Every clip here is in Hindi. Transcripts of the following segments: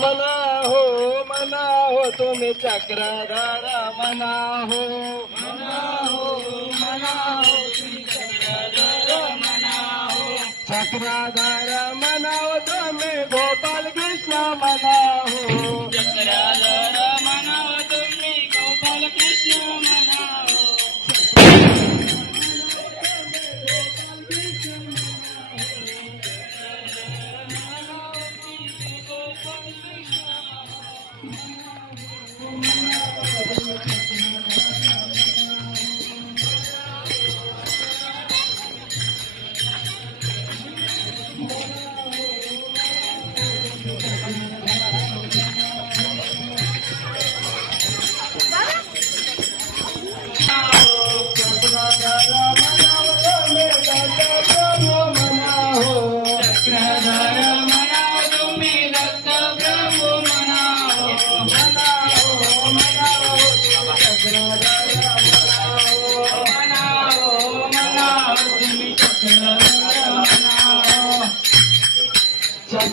मना हो मना हो तुम चक्रधर मना हो मना हो मना हो चक्रधर मनाओ तुम गोपाल कृष्ण मना हो चक्रधर मनाओ तुम्हें गोपाल कृष्ण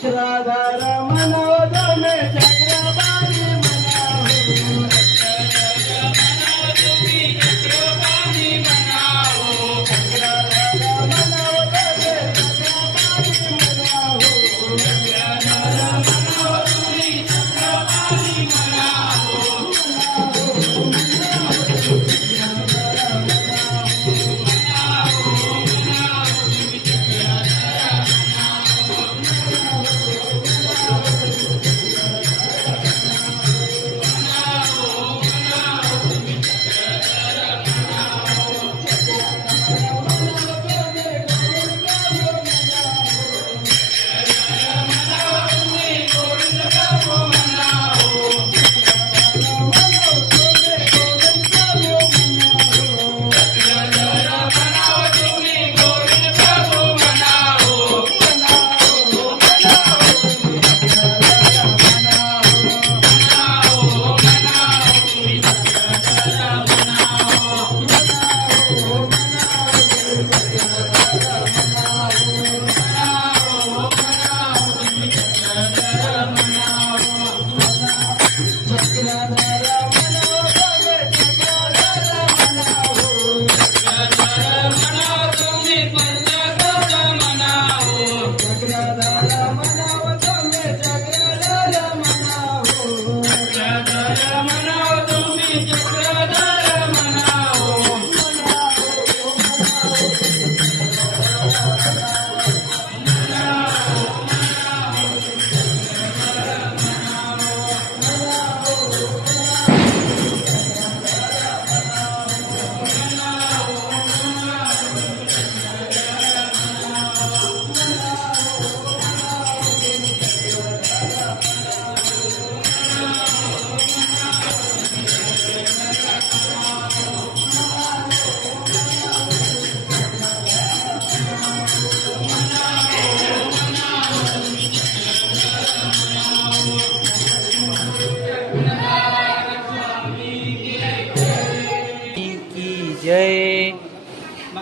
Shraddha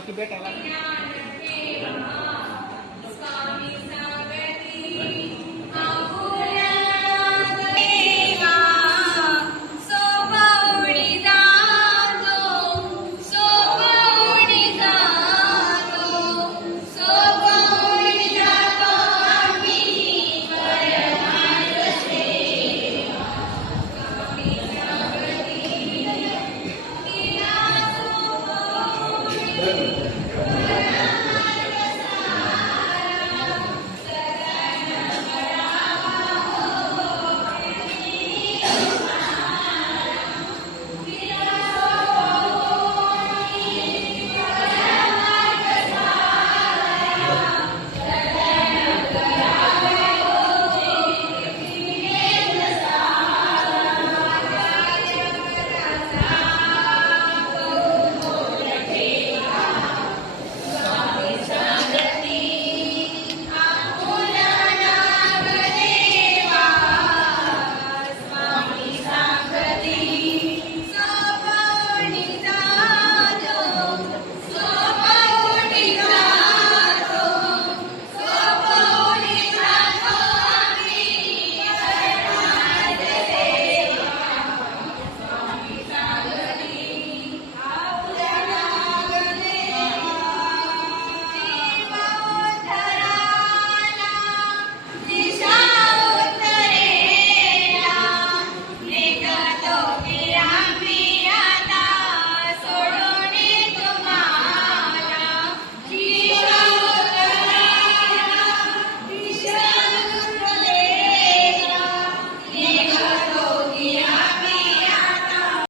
आपकी बेटा